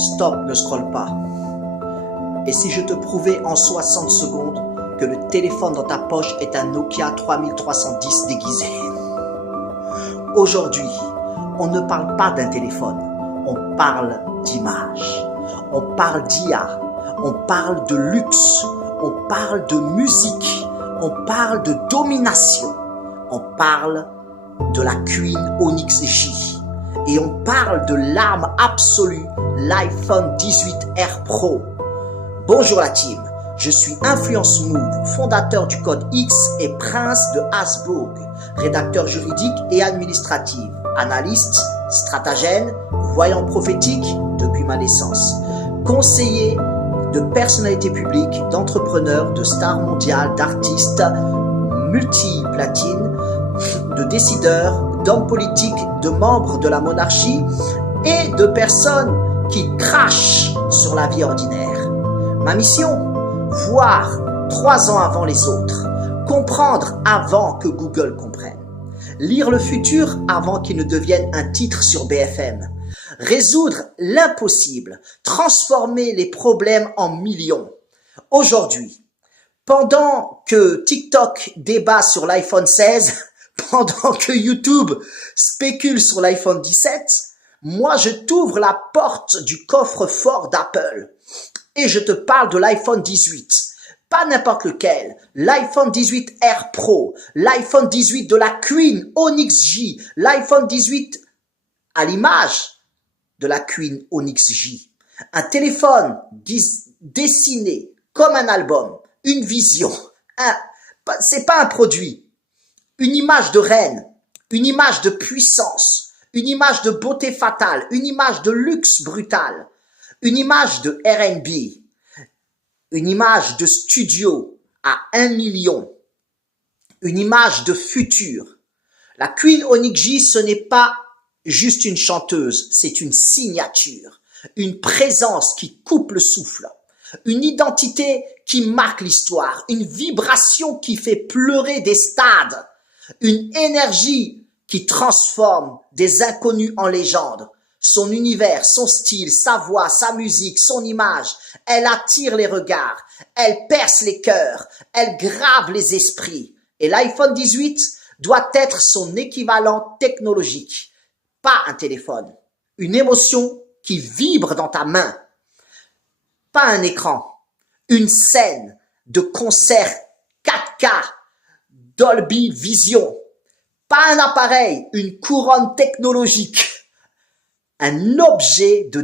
Stop, ne scrolle pas. Et si je te prouvais en 60 secondes que le téléphone dans ta poche est un Nokia 3310 déguisé? Aujourd'hui, on ne parle pas d'un téléphone, on parle d'image, on parle d'IA, on parle de luxe, on parle de musique, on parle de domination, on parle de la Queen Onyx J et on parle de l'arme absolue, l'iPhone 18R Pro. Bonjour la team, je suis Influence Move, fondateur du Code X et prince de Habsbourg, rédacteur juridique et administratif, analyste, stratagène, voyant prophétique depuis ma naissance, conseiller de personnalités publiques, d'entrepreneurs, de stars mondiales, d'artistes, multi-platines, de décideurs, d'hommes politiques, de membres de la monarchie et de personnes qui crachent sur la vie ordinaire. Ma mission, voir 3 ans avant les autres, comprendre avant que Google comprenne, lire le futur avant qu'il ne devienne un titre sur BFM, résoudre l'impossible, transformer les problèmes en millions. Aujourd'hui, pendant que TikTok débat sur l'iPhone 16, pendant que YouTube spécule sur l'iPhone 17, moi je t'ouvre la porte du coffre-fort d'Apple et je te parle de l'iPhone 18. Pas n'importe lequel, l'iPhone 18R Pro, l'iPhone 18 de la Queen Onyx J, l'iPhone 18 à l'image de la Queen Onyx J. Un téléphone dessiné comme un album, une vision, c'est pas un produit, une image de reine, une image de puissance, une image de beauté fatale, une image de luxe brutal, une image de R&B, une image de studio à 1 million, une image de futur. La Queen Onyx J, ce n'est pas juste une chanteuse, c'est une signature, une présence qui coupe le souffle, une identité qui marque l'histoire, une vibration qui fait pleurer des stades, une énergie qui transforme des inconnus en légendes. Son univers, son style, sa voix, sa musique, son image, elle attire les regards, elle perce les cœurs, elle grave les esprits. Et l'iPhone 18 doit être son équivalent technologique. Pas un téléphone, une émotion qui vibre dans ta main. Pas un écran, une scène de concert 4K, Dolby Vision. Pas un appareil, une couronne technologique. Un objet de